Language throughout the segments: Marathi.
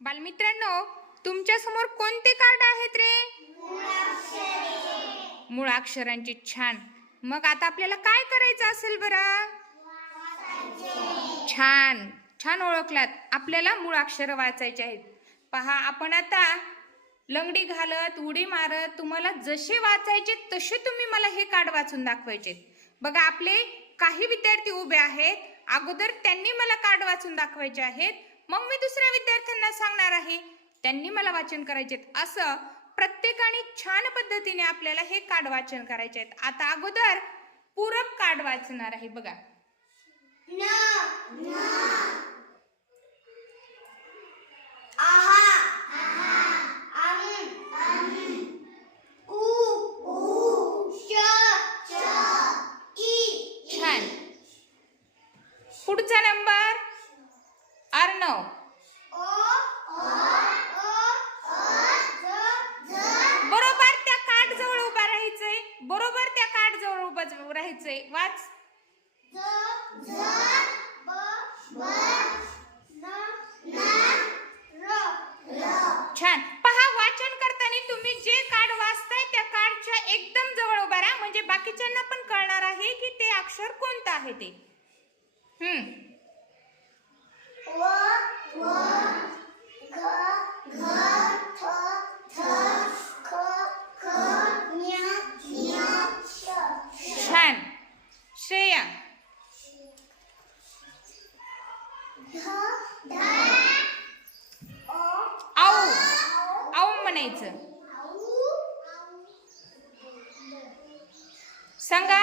बालमित्रांनो तुमच्यासमोर कोणते कार्ड आहेत रे? मुळाक्षरांचे छान. मग आता आपल्याला काय करायचं असेल बरं? छान. छान ओळखलात. आपल्याला मुळाक्षर वाचायचे आहेत. पहा आपण आता लंगडी घालत उडी मारत तुम्हाला जसे वाचायचे तसे तुम्ही मला हे कार्ड वाचून दाखवायचे बघा आपले काही विद्यार्थी उभे आहेत. अगोदर त्यांनी मला कार्ड वाचून दाखवायचे आहेत. मग मी दुसऱ्या विद्यार्थ्यांना सांगणार आहे त्यांनी मला वाचन करायचे असं प्रत्येकाने छान पद्धतीने आपल्याला हे कार्ड वाचन करायचे आहेत. आता अगोदर पूरक कार्ड वाचणार आहे बघा छान पुढचा नंबर अर्णव बरोबर त्या कार्ड जवळ उभा राहायचंय बरोबर त्या कार्ड जवळ उभा राहायचंय वाच. छान. पहा वाचन करताना तुम्ही जे कार्ड वाचताय त्या कार्डच्या एकदम जवळ उभा राहा. म्हणजे बाकीच्यांना पण कळणार आहे की ते अक्षर कोणतं आहे ते. हम्म. आऊ आऊ म्हणायचं. सांगा.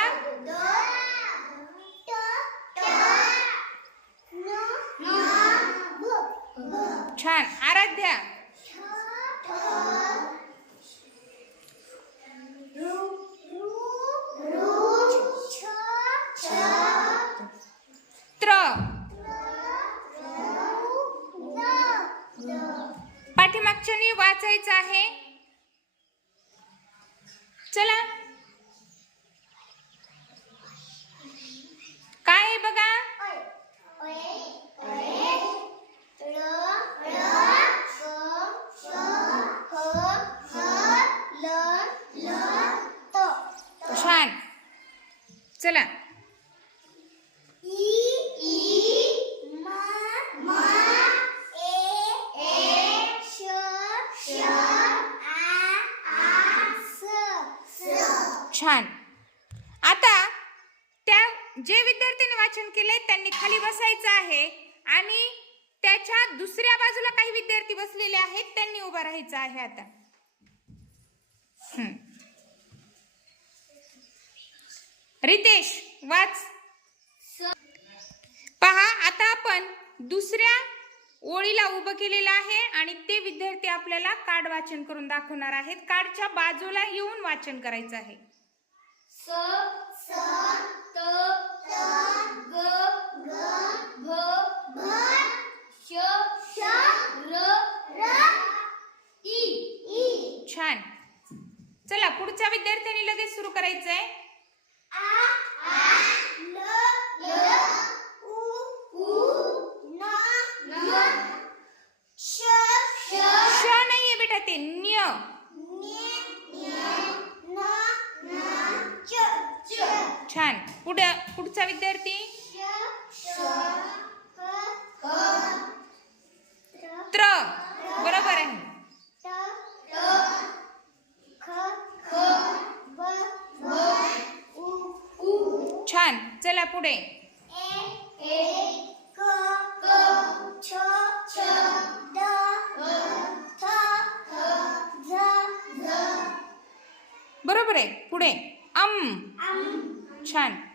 छान. आराध्या. पाठीमागच्याने वाचायचं आहे. चला. काय आहे बघा? छान. चला. ई ई छान. आता त्या जे विद्यार्थ्यांनी वाचन केले त्यांनी खाली बसायचं आहे आणि त्याच्या दुसऱ्या बाजूला काही विद्यार्थी बसलेले आहेत त्यांनी उभं राहायचं आहे आता. रितेश वाच. पहा आता आपण दुसऱ्या ओळीला उभं केलेलं आहे आणि ते विद्यार्थी आपल्याला कार्ड वाचन करून दाखवणार आहेत. कार्डच्या बाजूला येऊन वाचन करायचं आहे. छान. चला पुढच्या विद्यार्थ्यांनी लगेच सुरू करायचंय. श नाहीये बेटा ते न्य पुढे पुढचा विद्यार्थी? त्र. बरोबर आहे. छान. चला पुढे. बरोबर आहे. पुढे. अम. छान.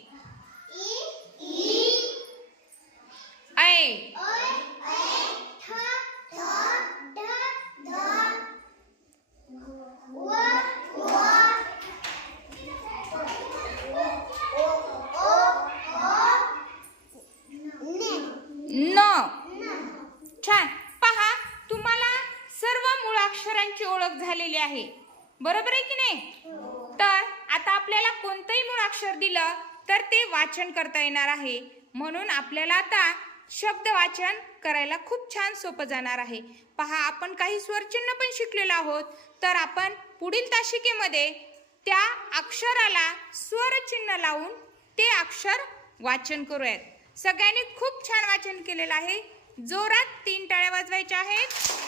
छान. पहा तुम्हाला सर्व मूळाक्षरांची ओळख झालेली आहे. बरोबर आहे की नाही? तर आता आपल्याला कोणतंही मूळाक्षर दिलं तर ते वाचन करता येणार आहे. म्हणून आपल्याला आता शब्द वाचन करायला खूप छान सोपं जाणार आहे. पहा आपण काही स्वरचिन्ह पण शिकलेलो आहोत. तर आपण पुढील ताशिकेमध्ये त्या अक्षराला स्वरचिन्ह लावून ते अक्षर वाचन करूयात. सगळ्यांनी खूप छान वाचन केलेलं आहे. जोरात तीन टाळ्या वाजवायच्या आहेत.